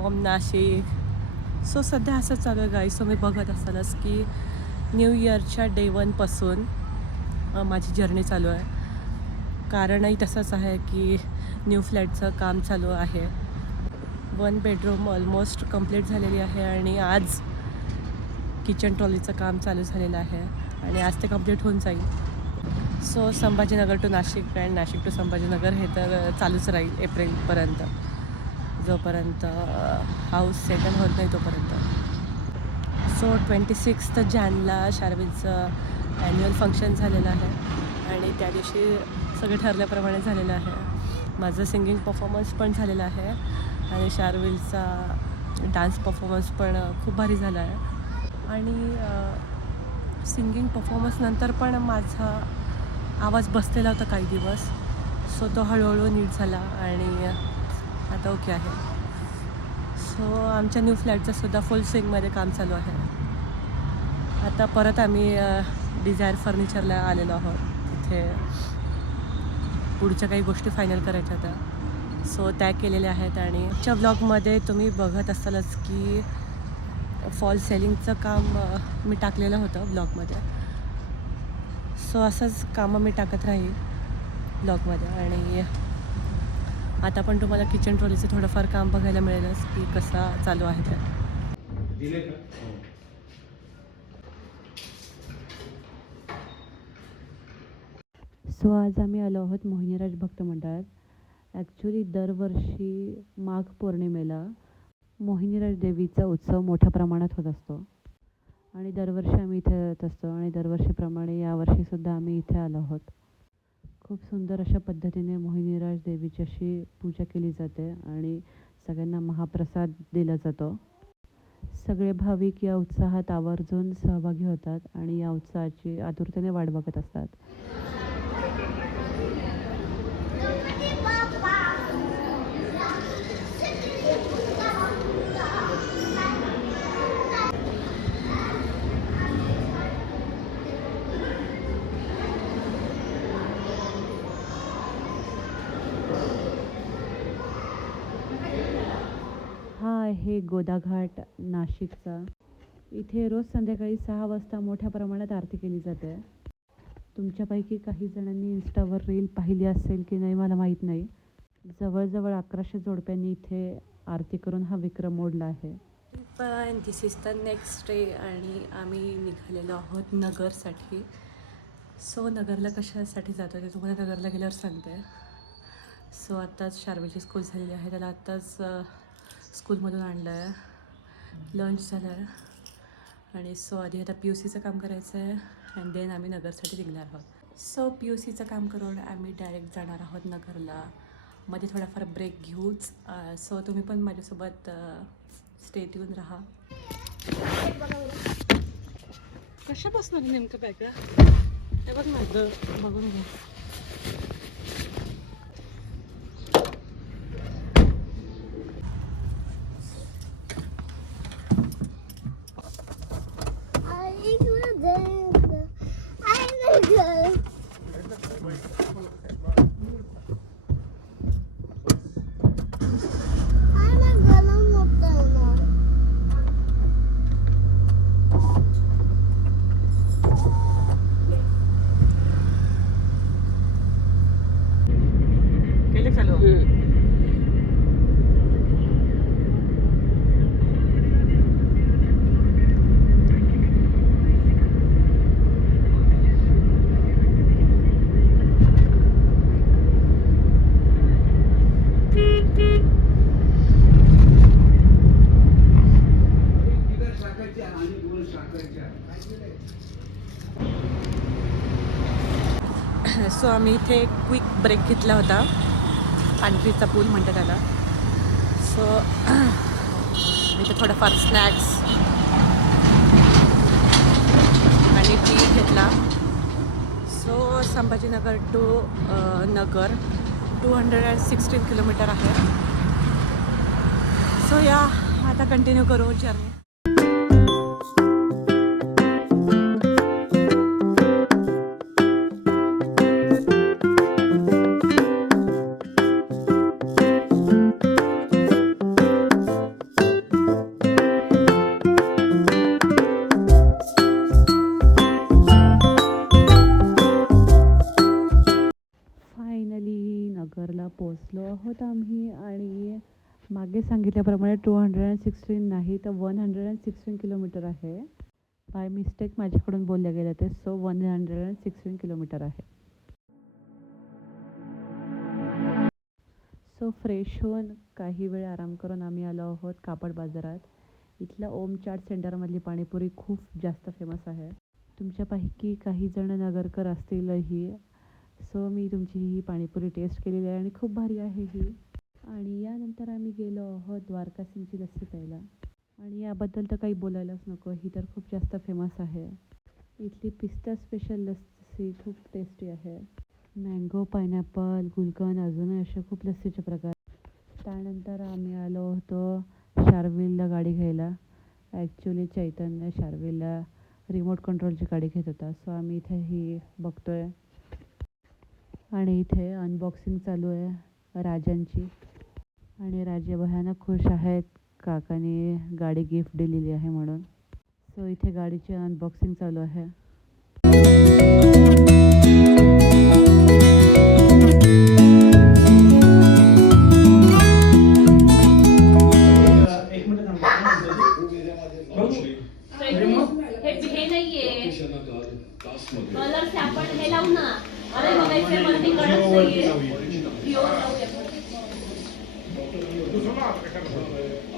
From Nashik. So सध्या असं चालू आहे गाईस, तुम्ही बघत असालच की न्यू इयरच्या डे 1पासून माझी जर्नी चालू आहे. कारणही तसंच आहे की न्यू फ्लॅटचं काम चालू आहे. 1 बेडरूम ऑलमोस्ट कंप्लीट झालेली आहे आणि आज किचन ट्रॉलीचं काम चालू झालेलं आहे आणि आज ते कंप्लीट होऊन जाईल. So Sambhajinagar to Nashik and Nashik to Sambhajinagar हे तर चालूच राहील एप्रिलपर्यंत, जोपर्यंत हाऊस सेटल होत नाही तोपर्यंत. सो 26 जानेला शार्विलचं ॲन्युअल फंक्शन झालेलं आहे आणि त्या दिवशी सगळं ठरल्याप्रमाणे झालेलं आहे. माझं सिंगिंग परफॉर्मन्स पण झालेला आहे आणि शार्विलचा डान्स परफॉर्मन्स पण खूप भारी झाला आहे. आणि सिंगिंग परफॉर्मन्सनंतर पण माझा आवाज बसलेला होता काही दिवस. सो तो हळूहळू नीट झाला आणि आता ओके आहे. सो आमच्या न्यू फ्लॅटचंसुद्धा फुल स्विंगमध्ये काम चालू आहे. आता परत आम्ही डिझायर फर्निचरला आलेलो आहोत. तिथे पुढच्या काही गोष्टी फायनल करायच्या होत्या. सो त्या केलेल्या आहेत आणि आजच्या ब्लॉगमध्ये तुम्ही बघत असालच की फॉल सेलिंगचं काम मी टाकलेलं होतं ब्लॉगमध्ये. सो असंच कामं मी टाकत राहील ब्लॉगमध्ये. आणि आता पण तुम्हाला किचन ट्रॉलीचं थोडंफार काम बघायला मिळेलच की कसा चालू आहे ते. सो आज आम्ही आलो आहोत मोहिनीराज भक्त मंडळात. ॲक्च्युली दरवर्षी माघ पौर्णिमेला मोहिनीराज देवीचा उत्सव मोठ्या प्रमाणात होत असतो आणि दरवर्षी आम्ही इथे येत असतो आणि दरवर्षीप्रमाणे यावर्षीसुद्धा आम्ही इथे आलो आहोत. खूप सुंदर अशा पद्धतीने मोहिनीराज देवीची अशी पूजा केली जाते आणि सगळ्यांना महाप्रसाद दिला जातो. सगळे भाविक या उत्साहात आवर्जून सहभागी होतात आणि या उत्सवाची आतुरतेने वाट बघत असतात. हा आहे गोदाघाट नाशिकचा. इथे रोज संध्याकाळी 6 वाजता मोठ्या प्रमाणात आरती केली जाते. तुमच्यापैकी काही जणांनी इन्स्टावर रील पाहिली असेल की नाही मला माहीत नाही. जवळजवळ 1100 जोडप्यांनी इथे आरती करून हा विक्रम मोडला आहे. पण दिस इज द नेक्स्ट डे आणि आम्ही निघालेलो आहोत नगरसाठी. सो नगरला कशासाठी जातो ते तुम्हाला नगरला गेल्यावर सांगते. सो आत्ताच शार्विलची स्कूल झालेली आहे, त्याला आत्ताच स्कूलमधून आणलं आहे, लंच झालं आहे आणि सो आधी आता PUCचं काम करायचं आहे अँड देन आम्ही नगरसाठी निघणार आहोत. सो PUCचं काम करून आम्ही डायरेक्ट जाणार आहोत नगरला. मध्ये थोडाफार ब्रेक घेऊच. सो तुम्ही पण माझ्यासोबत स्टे ट्यून राहा. कशा बसणार नेमकं बॅग हे बघ माझं बघून घे. सो आम्ही इथे क्विक ब्रेक घेतला होता. पांढरीचा पूल म्हणतात त्याला. सो इथे थोडंफार स्नॅक्स आणि टी घेतला. So Sambhajinagar to Nagar 216 kilometre आहे. सो या आता कंटिन्यू करू जर्नी. पोचलो आहोत आम्ही आणि मागे सांगितल्याप्रमाणे 216 नाही तर 116 किलोमीटर आहे. बाय मिस्टेक माझ्याकडून बोलल्या गेलं ते, सो 116 किलोमीटर आहे. सो फ्रेश होऊन काही वेळ आराम करून आम्ही आलो आहोत कापड बाजारात. इथलं ओम चाट सेंटरमधली पाणीपुरी खूप जास्त फेमस आहे. तुमच्यापैकी काही जण नगरकर असतीलही, सो मी तुमची ही पाणीपुरी टेस्ट केलेली आहे आणि खूप भारी आहे ही. आणि यानंतर आम्ही गेलो आहोत द्वारका सिंगची लस्सी प्यायला. आणि याबद्दल तर काही बोलायलाच नको, ही तर खूप जास्त फेमस आहे. इथली पिस्ता स्पेशल लस्सी खूप टेस्टी आहे. मँगो, पायनॅपल, गुलकंद अजून असे खूप लस्सीचे प्रकार. त्यानंतर आम्ही आलो होतो शार्विलला गाडी घ्यायला. ॲक्च्युली चैतन्य शार्विलला रिमोट कंट्रोलची गाडी घेत होता, सो आम्ही इथे ही बघतोय. आणि इथे अनबॉक्सिंग चालू आहे राजांची. आणि राजे भयानक खुश आहेत काकाने गाडी गिफ्ट दिलेली आहे म्हणून. सो इथे गाडीची अनबॉक्सिंग चालू आहे. हे नाहीये कलर आपण हे लावू ना. अरे बघायचं मला ते कळत नाहीये.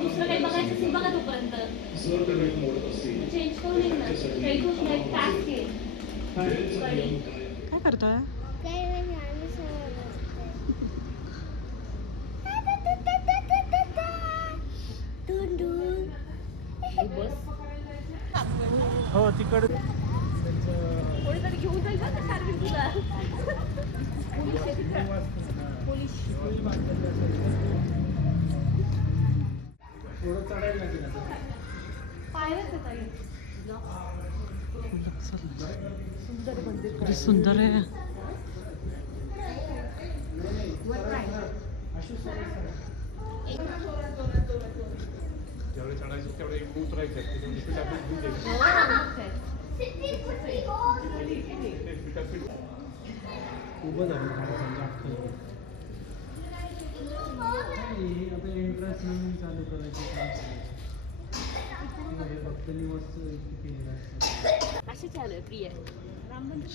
दुसरं काही बघायचं असेल बघा तोपर्यंत. चेंज करून येईल ना. काय करतोय? हो तिकडे कोणीतरी घेऊन जाईल बघा शार्विल तुला. पोलीस सुंदर आहे. जेवढे चढायचे तेवढे एक उतरायचे. उभं झालं आता इंटरेस्ट नवीन चालू करायचं फक्त निवस्त केलेलं असतं. असे चालू आहे प्रिया राम मंदिर.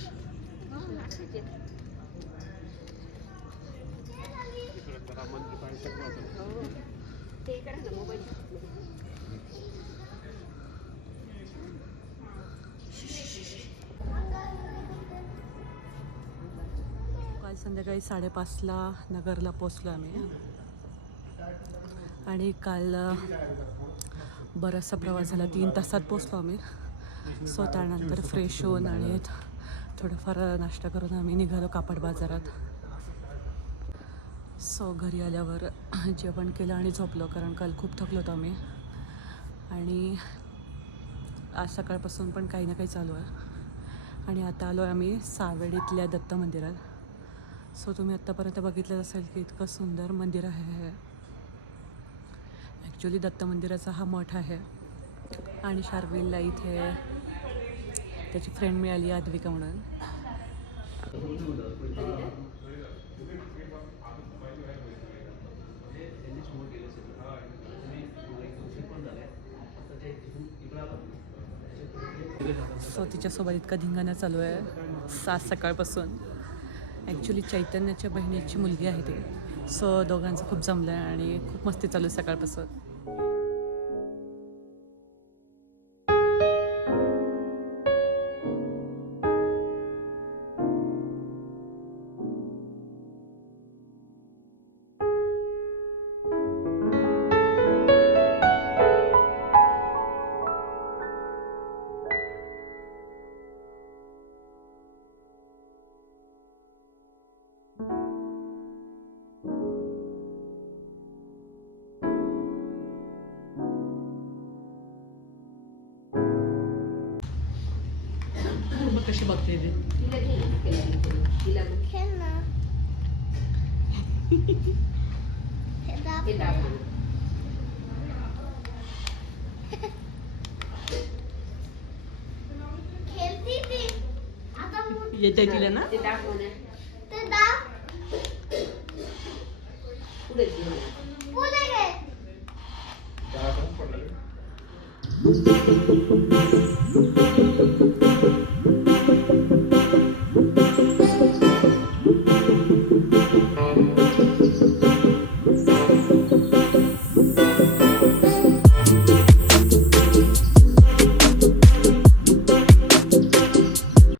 ते करा ना मोबाईल. काल संध्याकाळी 5:30ला नगरला पोचलो आम्ही. आणि काल बराचसा प्रवास झाला, 3 तासात पोचलो आम्ही. सो त्यानंतर फ्रेश होऊन आणि थोडंफार नाश्ता करून आम्ही निघालो कापड बाजारात. सो घरी आल्यावर जेवण केलं आणि झोपलो, कारण काल खूप थकलो होतो आम्ही. आणि आज सकाळपासून पण काही ना काही चालू आहे. आणि आता आलो आहे आम्ही सावेडीतल्या दत्त मंदिरात. सो तुम्ही आत्तापर्यंत बघितलं असेल की इतकं सुंदर मंदिर आहे हे. ॲक्च्युली दत्त मंदिराचा हा मठ आहे. आणि शार्विलला इथे त्याची फ्रेंड मिळाली अद्विका म्हणून. सो तिच्यासोबत इतका धिंगाणा चालू आहे आज सकाळपासून. ॲक्च्युली चैतन्याच्या बहिणीची मुलगी आहे ती. सो दोघांचं खूप जमलं आहे आणि खूप मस्ती चालू आहे सकाळपासून. कशी बघते ते येते तिला ना. चहा पण पडला रे.